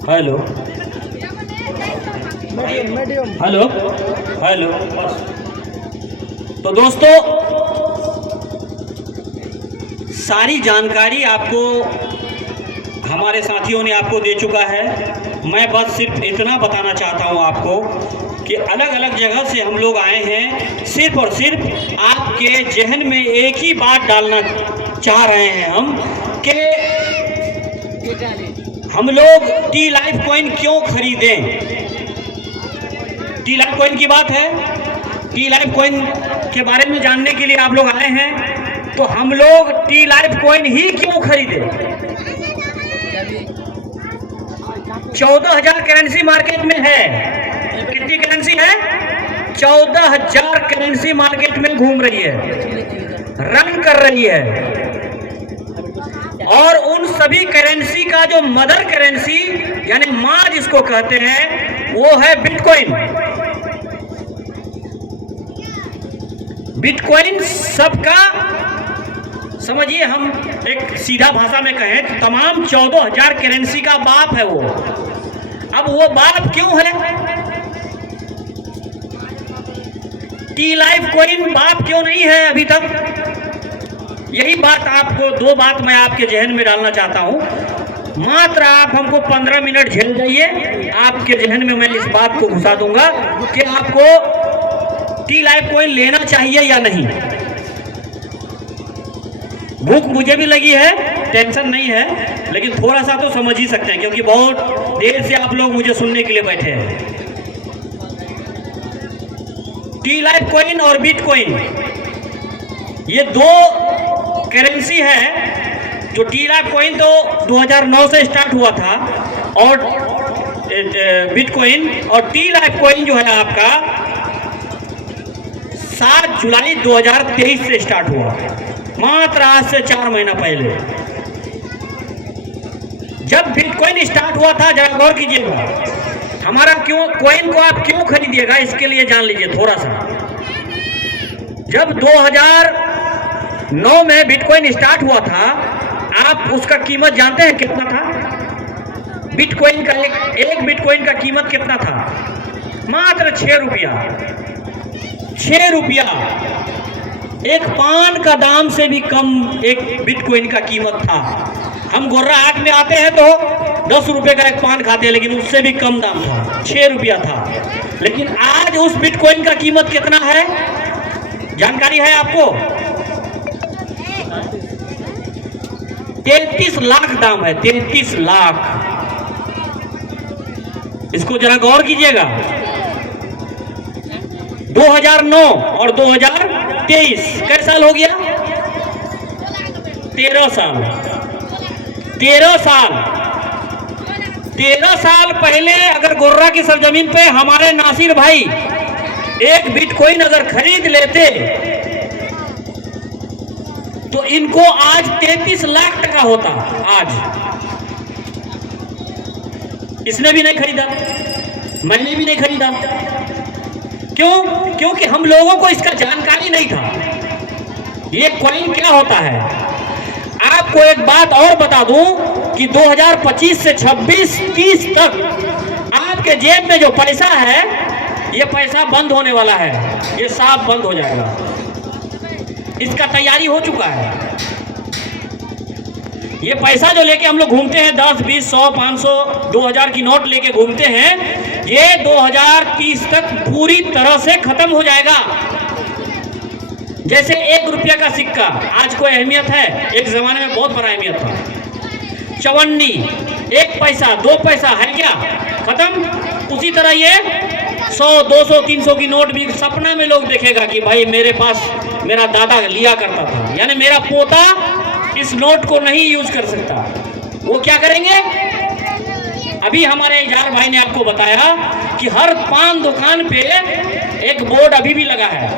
Hello hello hello. तो दोस्तों, सारी जानकारी आपको हमारे साथियों ने आपको दे चुका है। मैं बस सिर्फ इतना बताना चाहता हूं आपको कि अलग अलग जगह से हम लोग आए हैं, सिर्फ और सिर्फ आपके जहन में एक ही बात डालना चाह रहे हैं हम कि हम लोग टी लाइफ कॉइन क्यों खरीदें। टी लाइफ कॉइन की बात है, टी लाइफ कॉइन के बारे में जानने के लिए आप लोग आए हैं, तो हम लोग टी लाइफ कॉइन ही क्यों खरीदें। 14,000 करेंसी मार्केट में है। कितनी करेंसी है? 14,000 करेंसी मार्केट में घूम रही है, रन कर रही है। और उन सभी करेंसी का जो मदर करेंसी यानी मां जिसको कहते हैं वो है बिटकॉइन। बिटकॉइन सबका, समझिए, हम एक सीधा भाषा में कहें तो तमाम 14,000 करेंसी का बाप है वो। अब वो बाप क्यों है? टी लाइफ कॉइन बाप क्यों नहीं है अभी तक? यही बात आपको, दो बात मैं आपके जहन में डालना चाहता हूं। मात्र आप हमको 15 मिनट झेल जाइए, आपके जहन में मैं इस बात को घुसा दूंगा कि आपको टी लाइफ कॉइन लेना चाहिए या नहीं। भूख मुझे भी लगी है, टेंशन नहीं है, लेकिन थोड़ा सा तो समझ ही सकते हैं क्योंकि बहुत देर से आप लोग मुझे सुनने के लिए बैठे हैं। टी लाइफ कॉइन और बिटकॉइन ये दो करेंसी है। जो टी लाइफ कॉइन तो 2009 से स्टार्ट हुआ था और बिटकॉइन और टी लाइफ कॉइन जो है आपका 7 जुलाई 2023 से स्टार्ट हुआ, मात्र आज से 4 महीना पहले। जब बिटकॉइन स्टार्ट हुआ था, जरा गौर कीजिएगा, हमारा क्यों कॉइन को आप क्यों खरीदिएगा इसके लिए जान लीजिए थोड़ा सा। जब 2009 में बिटकॉइन स्टार्ट हुआ था, आप उसका कीमत जानते हैं कितना था? बिटकॉइन का एक बिटकॉइन का कीमत कितना था? मात्र 6 रुपया। 6 रुपया, एक पान का दाम से भी कम एक बिटकॉइन का कीमत था। हम गोर्रा हाट में आते हैं तो 10 रुपए का एक पान खाते हैं, लेकिन उससे भी कम दाम था, 6 रुपया था। लेकिन आज उस बिटकॉइन का कीमत कितना है जानकारी है आपको? 33 लाख दाम है, 33 लाख। इसको जरा गौर कीजिएगा। 2009 और 2023 कैसे साल हो गया? 13 साल। 13 साल 13 साल पहले अगर गोर्रा की सरजमीन पे हमारे नासिर भाई एक बिटकॉइन अगर खरीद लेते तो इनको आज 33 लाख टका होता। आज इसने भी नहीं खरीदा, मैंने भी नहीं खरीदा। क्यों? क्योंकि हम लोगों को इसका जानकारी नहीं था ये कॉइन क्या होता है। आपको एक बात और बता दूं कि 2025 से 26-30 तक आपके जेब में जो पैसा है, ये पैसा बंद होने वाला है, ये साफ बंद हो जाएगा। इसका तैयारी हो चुका है। ये पैसा जो लेके हम लोग घूमते हैं, 10, 20, 100, 500, 2000 की नोट लेके घूमते हैं, ये 2030 तक पूरी तरह से खत्म हो जाएगा। जैसे 1 रुपया का सिक्का आज कोई अहमियत है, एक जमाने में बहुत बड़ा अहमियत था। चवन्नी, 1 पैसा, 2 पैसा है क्या? खत्म। उसी तरह ये 100, 200, 300 की नोट भी सपना में लोग देखेगा कि भाई मेरे पास मेरा दादा लिया करता था, यानी मेरा पोता इस नोट को नहीं यूज कर सकता। वो क्या करेंगे? अभी हमारे इजहार भाई ने आपको बताया कि हर पान दुकान पे एक बोर्ड अभी भी लगा है,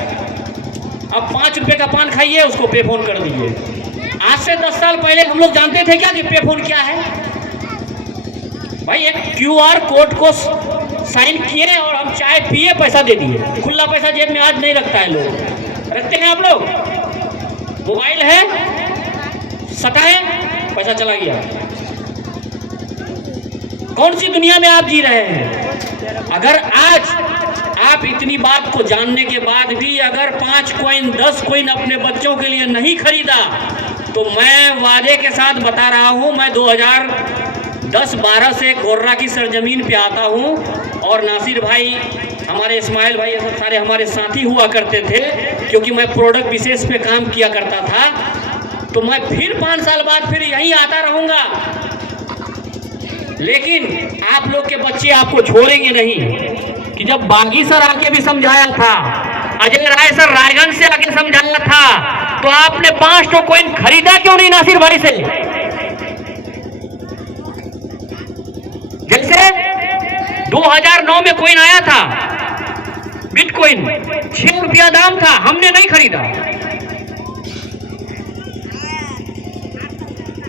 अब 5 रुपए का पान खाइए, उसको पे फोन कर दीजिए। आज से 10 साल पहले हम लोग जानते थे क्या कि पे फोन क्या है? भाई एक QR कोड को साइन किए और हम चाय पिए, पैसा दे दिए। खुला पैसा जेब में आज नहीं रखता है, लोग रखते हैं। आप लोग मोबाइल है, सटाए, पैसा चला गया। कौन सी दुनिया में आप जी रहे हैं? अगर आज आप इतनी बात को जानने के बाद भी अगर 5 कॉइन 10 कॉइन अपने बच्चों के लिए नहीं खरीदा, तो मैं वादे के साथ बता रहा हूं, मैं 2010-12 से गोर्रा की सरजमीन पे आता हूं और नासिर भाई, हमारे इस्माइल भाई, ये सब सारे हमारे साथी हुआ करते थे, क्योंकि मैं प्रोडक्ट विशेष पे काम किया करता था। तो मैं फिर 5 साल बाद फिर यहीं आता रहूँगा, लेकिन आप लोग के बच्चे आपको छोड़ेंगे नहीं। कि जब बागी सर आके भी समझाया था, अजय राय सर रायगंज से आके समझाया था, तो आपने 5 कॉइन खरीदा क्यों नहीं नासिर भाई से? जैसे 2009 में कॉइन आया था, बिटकॉइन 6 रुपया दाम था, हमने नहीं खरीदा।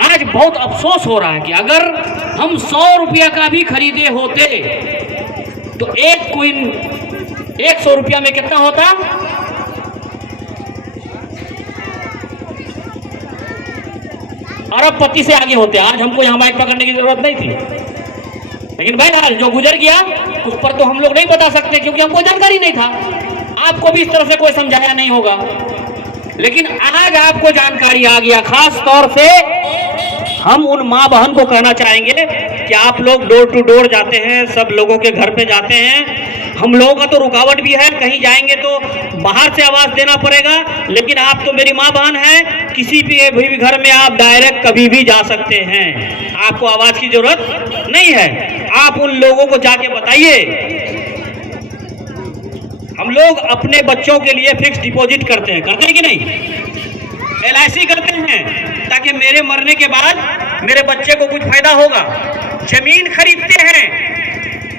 आज बहुत अफसोस हो रहा है कि अगर हम 100 रुपया का भी खरीदे होते तो एक कॉइन 100 रुपया में कितना होता? अरबपति से आगे होते। आज हमको यहां माइक पकड़ने की जरूरत नहीं थी, लेकिन बहरहाल जो गुजर गया उस पर तो हम लोग नहीं बता सकते, क्योंकि हमको जानकारी नहीं था। आपको भी इस तरह से कोई समझाया नहीं होगा, लेकिन आज आपको जानकारी आ गया। खास तौर से हम उन माँ बहन को कहना चाहेंगे कि आप लोग डोर टू डोर जाते हैं, सब लोगों के घर पे जाते हैं। हम लोगों का तो रुकावट भी है, कहीं जाएंगे तो बाहर से आवाज देना पड़ेगा, लेकिन आप तो मेरी माँ बहन हैं, किसी भी घर में आप डायरेक्ट कभी भी जा सकते हैं, आपको आवाज की जरूरत नहीं है। आप उन लोगों को जाके बताइए। हम लोग अपने बच्चों के लिए फिक्स डिपॉजिट करते हैं कि नहीं? LIC करते हैं, ताकि मेरे मरने के बाद मेरे बच्चे को कुछ फायदा होगा। जमीन खरीदते हैं,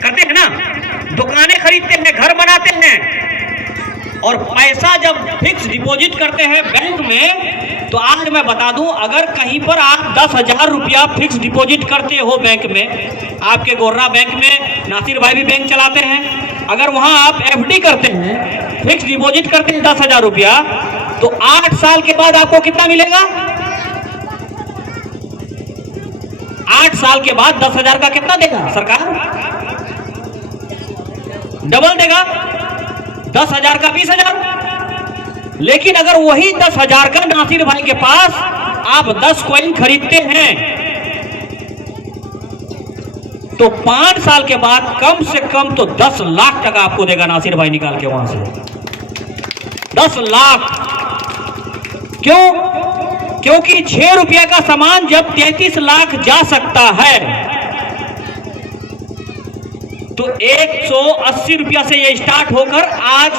करते हैं ना, दुकानें खरीदते हैं, घर बनाते हैं, और पैसा जब फिक्स डिपॉजिट करते हैं बैंक में, तो आज मैं बता दूं, अगर कहीं पर आप 10,000 रुपया फिक्स डिपॉजिट करते हो बैंक में, आपके गोर्रा बैंक में, नासिर भाई भी बैंक चलाते हैं, अगर वहां आप FD करते हैं, फिक्स डिपॉजिट करते हैं 10,000 रुपया, तो 8 साल के बाद आपको कितना मिलेगा? 8 साल के बाद 10,000 का कितना देगा सरकार? डबल देगा, 10,000 का 20,000। लेकिन अगर वही 10,000 का नासिर भाई के पास आप 10 कॉइन खरीदते हैं, तो 5 साल के बाद कम से कम तो 10 लाख टका आपको देगा नासिर भाई निकाल के वहां से। 10 लाख। क्यों? क्योंकि 6 रुपया का सामान जब 33 लाख जा सकता है, तो 180 रुपया से ये स्टार्ट होकर आज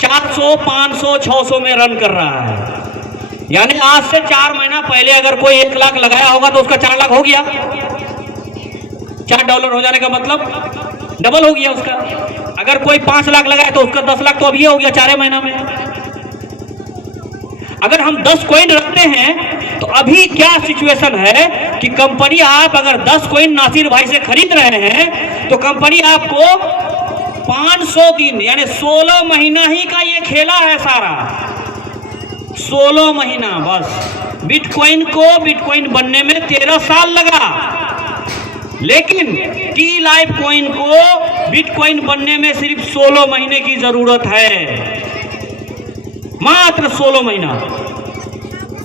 400, 500, 600 में रन कर रहा है। यानी आज से 4 महीना पहले अगर कोई 1 लाख लगाया होगा तो उसका 4 लाख हो गया। $4 हो जाने का मतलब डबल हो गया उसका। अगर कोई 5 लाख लगाए तो उसका 10 लाख तो अभी हो गया 4 महीना में। अगर हम 10 कॉइन रखते हैं तो अभी क्या सिचुएशन है कि कंपनी, आप अगर 10 कॉइन नासिर भाई से खरीद रहे हैं तो कंपनी आपको 500 दिन यानी 16 महीना ही का ये खेला है सारा। 16 महीना बस। बिटकॉइन को बिटकॉइन बनने में 13 साल लगा, लेकिन T-Life कॉइन को बिटकॉइन बनने में सिर्फ 16 महीने की जरूरत है, मात्र 16 महीना।